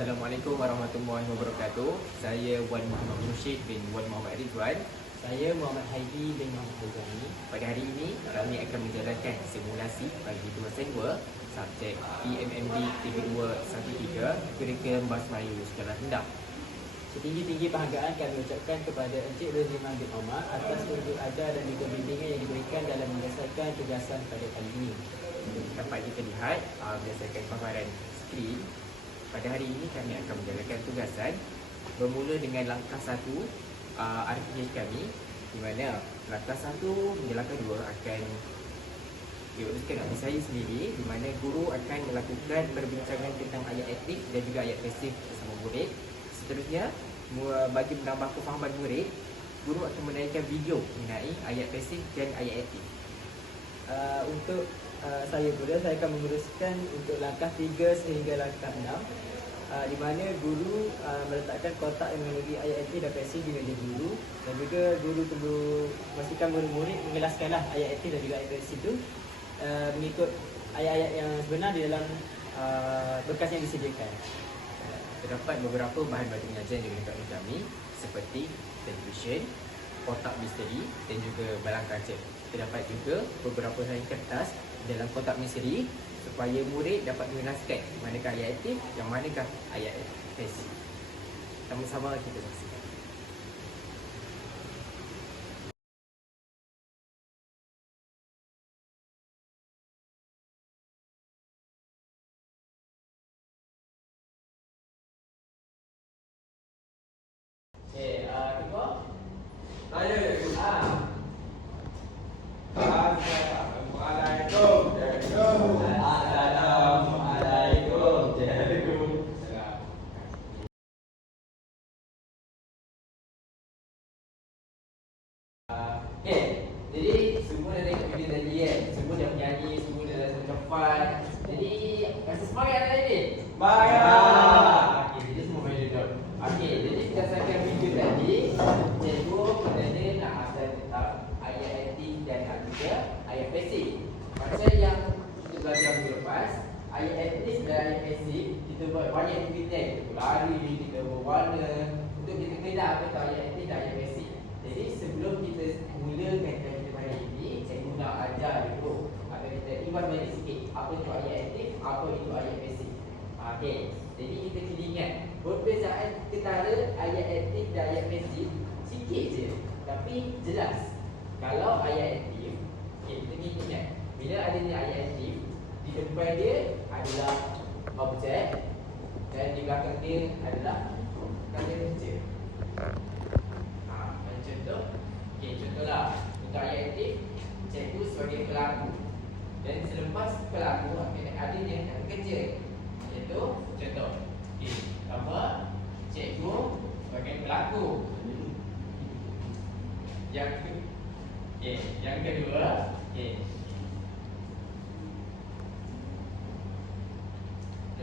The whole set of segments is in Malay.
Assalamualaikum warahmatullahi wabarakatuh. Saya Wan Muhammad Mursyid bin Wan Muhammad Ridwan. Saya Muhammad Haidi bin Muhammad Rizani. Pada hari ini kami akan menjalankan simulasi bagi dua senwa subjek EMMD 3213 kurikulum Bahasa Melayu Sekolah Rendah. Setinggi-tinggi penghargaan kami ucapkan kepada Encik Roziman bin Omar atas tunjuk ajar dan juga bimbingan yang diberikan dalam menyelesaikan tugasan pada kali ini. Dapat kita lihat berdasarkan paparan skrin, pada hari ini kami akan menjalankan tugasan bermula dengan langkah 1 RPH kami, di mana langkah 1 hingga langkah 2 akan diuruskan oleh saya sendiri, di mana guru akan melakukan perbincangan tentang ayat etik dan juga ayat pasif bersama murid. Seterusnya, bagi menambah kefahaman murid, guru akan menayangkan video mengenai ayat pasif dan ayat etik. Untuk saya pula, saya akan menguruskan untuk langkah 3 sehingga langkah 6, di mana guru meletakkan kotak yang mengandungi ayat etik dan pasif di meja guru, dan juga guru perlu pastikan murid-murid mengelaskanlah ayat etik dan juga ayat pasif itu mengikut ayat-ayat yang sebenar di dalam berkas yang disediakan. Terdapat beberapa bahan bantu mengajar yang diberikan oleh kami seperti television, kotak misteri dan juga balang kaca. Terdapat juga beberapa helai kertas dalam kotak misteri supaya murid dapat mengenaskan manakah ayat aktif dan manakah ayat pasif. Sama-sama kita saksikan. Kedua, jadi semua dah tengok video tadi kan. Semua dah menyanyi, semua dah macam fun. Jadi rasa semangat tak ni? Okey, jadi semua boleh duduk. Okey, jadi berdasarkan video tadi, cikgu katanya nak ajar tentang ayat aktif dan juga ayat pasif. Macam yang kita belajar minggu lepas, ayat aktif dan ayat pasif kita buat banyak aktiviti. Kita lari, kita berwarna untuk kita kenal apa tu ayat aktif dan ayat pasif. Jadi sebelum kita mulakan kajian hari ini, cikgu nak ajar dulu atau kita imbas balik sikit apa itu ayat aktif, apa itu ayat pasif. Okey, jadi kita kena ingat perbezaan antara ayat aktif dan ayat pasif sikit je, tapi jelas. Kalau ayat aktif, okey, kita kena ingat bila adanya ayat aktif, di depan dia adalah objek dan di belakang dia adalah kata kerja. Contoh, okey, contohlah untuk ayat aktif, cikgu sebagai pelaku dan selepas pelaku akan adanya kata kerja, iaitu contoh, okey, pertama cikgu sebagai pelaku. Yang kedua,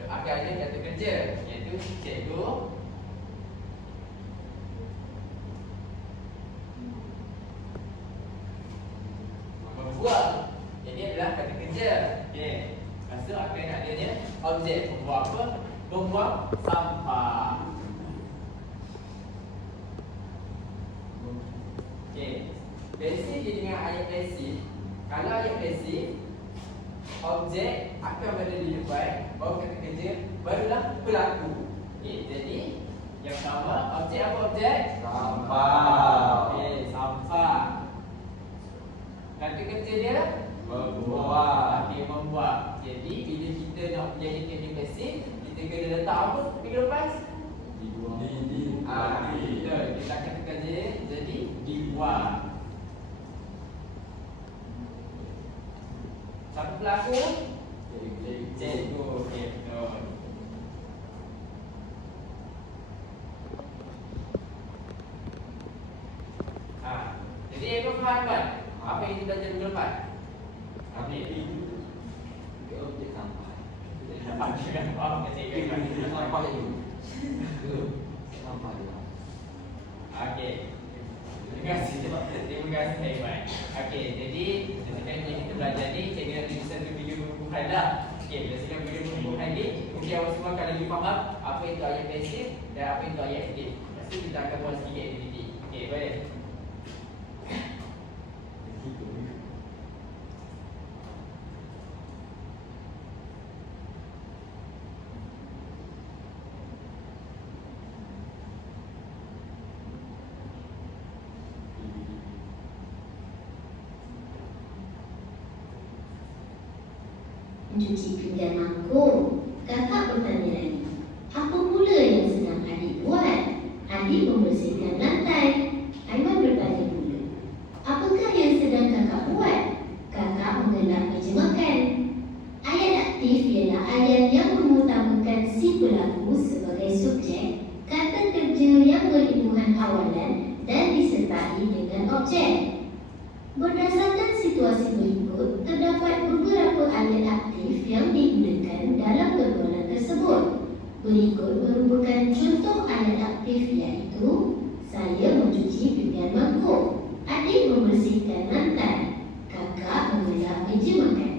akan ada kata kerja, iaitu cikgu membuang. Ini adalah kata kerja. Okey. Lepas tu akan adanya objek. Membuang apa? Membuang sampah. Okey. Dari sini dia dengan ayat pasif. Kalau ayat pasif, objek akan berada di depan, baru kata kerja, barulah pelaku. Okey, jadi yang pertama, objek apa objek? Sampah. Okey, sampah. Kata kerja dia Membuang. Okey, membuang. Jadi bila kita nak menjadikan dia pasif, kita kena letak apa minggu lepas? Dibuang. Betul. Kita akan tekan je, jadi dibuang. Siapa pelaku? Cikgu. Okey, betul. Jadi apa faham kan? Apa yang kita belajar minggu lepas? Objek sampah. Faham ke cikgu? Sampah itu. Sampah itu. Okey. Terima kasih Iwan. Okey, jadi sekarang yang kita belajar ni, cikgu nak tulis satu video pembukaan lah. Okey, bila sedang video pembukaan ni, Jadi awak semua akan lebih faham apa itu ayat pasif dan apa itu ayat aktif. Lepas tu kita akan buat sedikit aktiviti. Okey, boleh? Mencuci pinggan mangkuk. Kakak bertanya lagi, apa pula yang sedang adik buat? Adik membersihkan lantai. Aiman bertanya pula, apakah yang sedang kakak buat? Kakak mengelak meja makan. Ayat aktif ialah ayat yang mengutamakan si pelaku sebagai subjek, kata kerja yang berimbuhan awalan dan disertai dengan objek. Berdasarkan situasi berikut, terdapat beberapa ayat aktif yang digunakan dalam perbualan tersebut. Berikut merupakan contoh ayat aktif iaitu saya mencuci pinggan mangkuk, adik membersihkan lantai, kakak mengelak meja makan.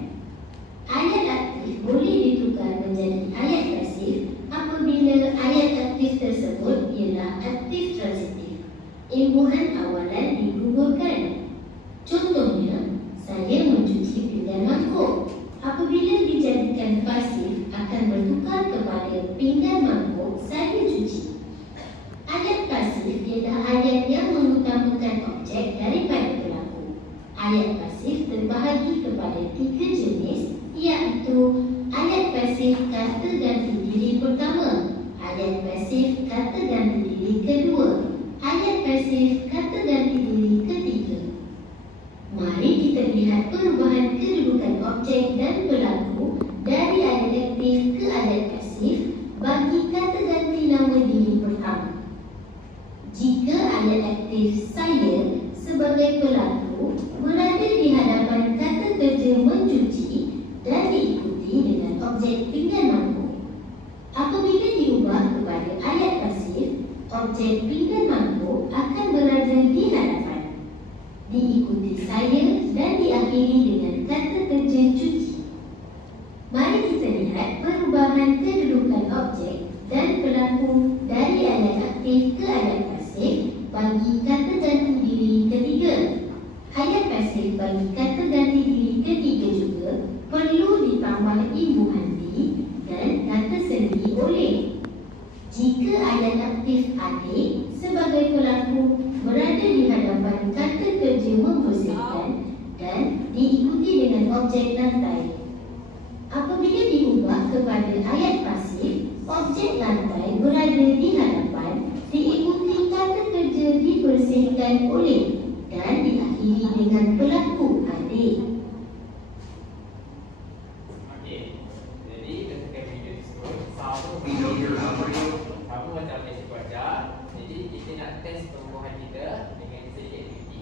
Ayat aktif boleh ditukar menjadi ayat pasif apabila ayat aktif tersebut ialah aktif transitif. Imbuhan awalan digugurkan. Contohnya, saya mencuci pinggan mangkuk. Apabila dijadikan pasif akan bertukar kepada pinggan mangkuk saya cuci. Ayat pasif ialah ayat yang mengutamakan objek daripada pelaku. Ayat pasif terbahagi kepada 3 jenis, iaitu ayat pasif kata ganti diri pertama, ayat pasif kata ganti diri kedua, ayat pasif kata ganti diri ketiga. Mari kita lihat perubahan kedudukan objek dan pelaku dari ayat aktif ke ayat pasif bagi kata ganti nama diri pertama. Jika ayat aktif saya sebagai pelaku berada di hadapan kata kerja mencuci dan diikuti dengan objek pinggan mangkuk. Apabila diubah kepada ayat pasif, objek pinggan mangkuk akan berada di hadapan, diikuti saya dan diakhiri dengan kata kerja cuci. Mari kita lihat perubahan kedudukan objek dan pelaku dari ayat aktif ke ayat pasif bagi kata ganti diri ketiga. Ayat pasif bagi kata ganti diri ketiga juga perlu ditambah imbuhan di dan kata sendi oleh. Jika ayat aktif adik sebagai pelaku berada di hadapan kata kerja membersihkan dan diikuti dengan objek lantai. Apabila diubah kepada ayat pasif, objek lantai berada di hadapan, diikuti kata kerja dibersihkan oleh dan diakhiri dengan pelaku adik. Okey. Jadi berdasarkan video tersebut sama macam test wajah. Jadi kita nak test permohonan kita dengan sedikit aktiviti.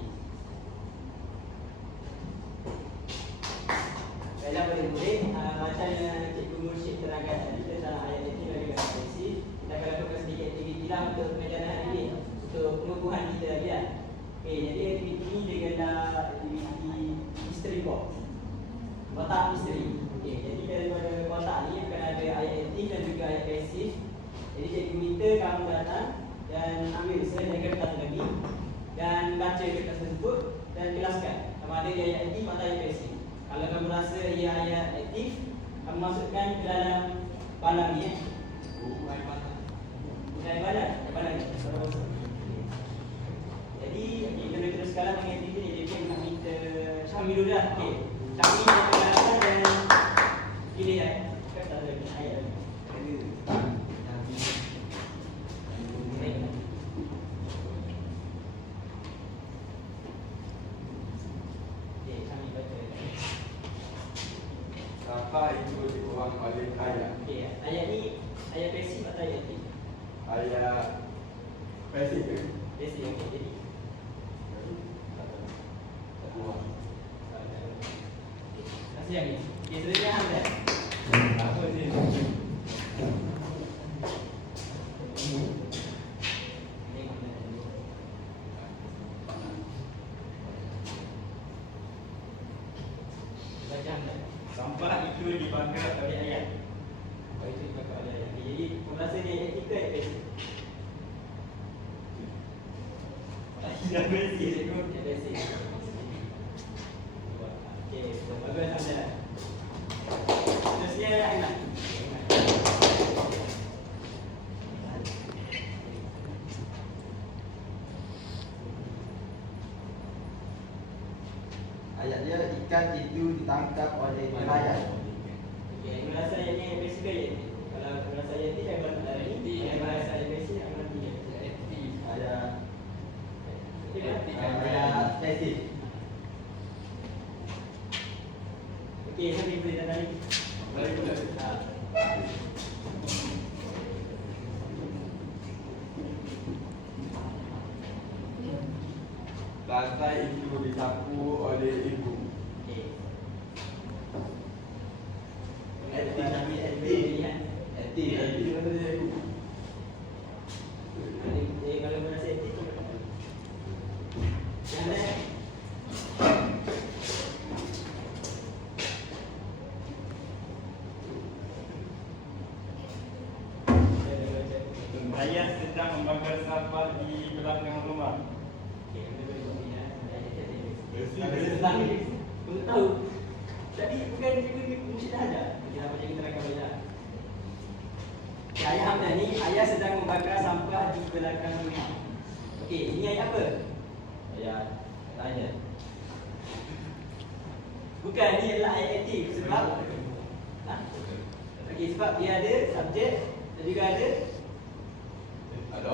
Dalam murid-murid, macam yang Cikgu Mursyid terangkan tadi tentang ayat aktif dan juga pasif, kita akan lakukan sedikit aktiviti lah untuk pengajaran hari ini, untuk pengukuhan kita lagi lah. Okey, jadi aktiviti ini dia kena aktiviti mystery box, kotak misteri. Okey, jadi daripada kotak ni akan ada ayat aktif dan juga ayat pasif. Jadi cikgu minta kamu datang dan ambil selai kertas tadi dan baca kertas tersebut dan jelaskan sama ada dia ayat aktif atau ayat pasif. Kalau kamu rasa ia ayat aktif, kamu masukkan ke dalam balang ni. Dalam balang. Jadi kita boleh teruskan dengan aktiviti ni. Jadi nak minta Syami dulu dah. Okey. Syami datang dan pilih kertas tadi ayat. Siapa ikut diorang oleh ayat? Okey, ayat ni ayat pasif atau ayat aktif? Ayat pasif ke? Pasif. Okey, jadi kasih yang ni. Okey, seterusnya Hamzah. Apa dia? Baca Hamzah. Sampah itu dibakar oleh ayat. Apa itu dibakar oleh basic cikgu. Basic. Okey, bagus Hamdan. Terusnya Aiman. Ayat dia, ikan itu ditangkap oleh nelayan. Okey, bahasa ayat ni basic ke ayat ni? Kalau bahasa ayat ni Aiman tak ada ni. Bahasa ayat basic Aiman ni. Ayat Okey, ayat spesifik. okey, sampai boleh tanda ni. Boleh boleh. Lantai itu disapu oleh ibu. Okey. Aktif mana dia ibu? Kalau merasa aktif tu jangan. Ayah sedang membakar sampah di belakang rumah. Senang ni. Untuk tahu. Tadi bukan cikgu mesti dah ada. Okey, apa cikgu terangkan balik dah. Okay, ayah Hamdan ni, ayah sedang membakar sampah di belakang rumah. Okey, ini ayat apa? Ayat tanya. Bukan, ni adalah ayat aktif sebab okey, sebab dia ada subjek dan juga ada Ada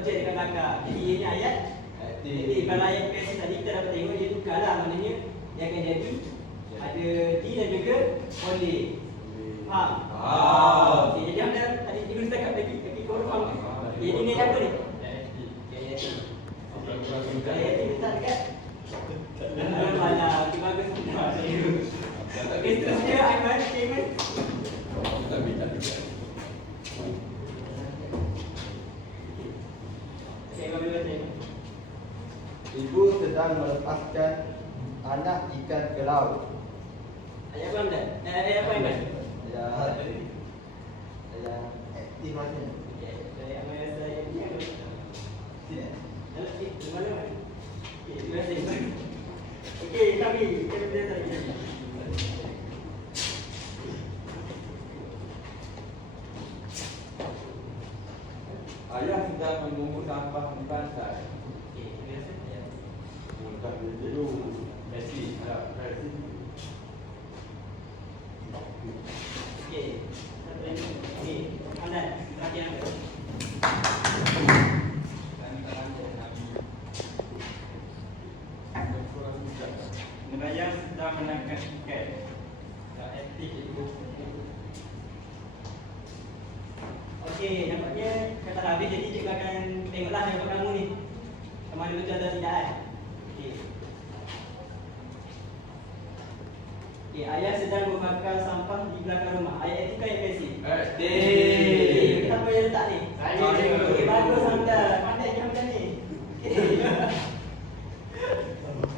objek dekat belakang. Jadi ini ayat aktif. jadi kalau ayat PSC tadi kita dapat tengok dia tukarlah, maknanya dia akan jadi ada di dan juga oleh. Faham? Okey, jadi Hamdan tadi cikgu setakat lagi tapi kau faham ke? Okey, ini ayat apa ni? Ayat aktif. Ayat aktif letak dekat malah, okey bagus Hamdan. Okey, seterusnya Aiman, Aiman. Tapi tak juga. Okey, kau boleh baca Aiman. Ibu sedang melepaskan anak ikan ke laut. Ayat apa Hamdan? Ayat apa Aiman? Ayat aktif mana? Okey, saya amal saya ni apa? Sini. Dalam di mana Aiman? Okey, terima kasih Aiman. Okey, kami kita boleh tanya. Ayah sedang menunggu sampah di pantai. Okey, terima kasih. Bukan dia dulu. Messi. Okey, satu lagi. Okey, Hamdan, terakhir Hamdan. Nelayan sedang menangkap ikan. Aktif itu. Okey, nampaknya kata dah habis, jadi cikgu akan tengoklah jawapan kamu ni. Sama ada betul atau tidak kan? Okey. Okey, ayah sedang membakar sampah di belakang rumah. Ayat itu kan ayat basic. Okey, siapa yang letak ni? Saya. Okey, bagus Hamdan. Pandai je Hamdan ni. Okey.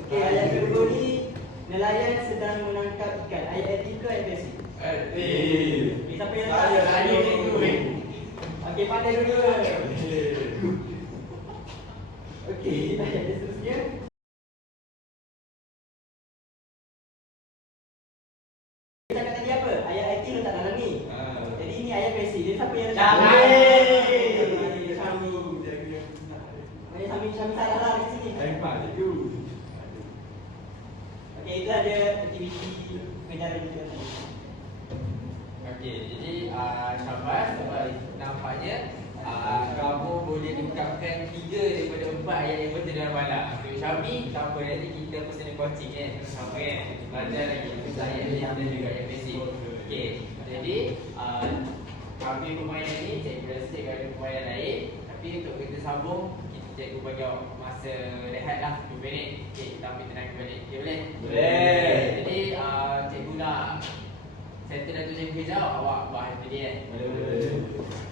Okey, ayat kedua ni, nelayan sedang menangkap ikan. Ayat itu ke ayat basic? Aktif. Okey, siapa yang letak? Saya cikgu. Okey, pandai dua-dua. Okey, ayat seterusnya. Kita cakap tadi apa? Ayat IT letak dalam ni. Jadi ini ayat basic. Jadi siapa yang letak? Syami salah lah di sini. Cikgu. Okey, itu ada aktiviti penjara di sana. Okey, jadi Syabas, sebab nampaknya kamu boleh ungkapkan 3 daripada 4 ayat yang betul dalam malam. Untuk Syami, tak apa, nanti kita personal coaching kan. Sama kan? Belajar lagi untuk ayat ni dan juga ayat basic. Okey, jadi kami permainan ni, cikgu rasa cikgu ada permainan lain. Tapi untuk kita sambung, cikgu bagi masa rehat lah 2 minit. Okey, kita ambil tenaga balik. Okey, boleh? Boleh. Jadi cikgu nak settle dah tu cikgu kejap, awak buat hari tadi kan? Boleh.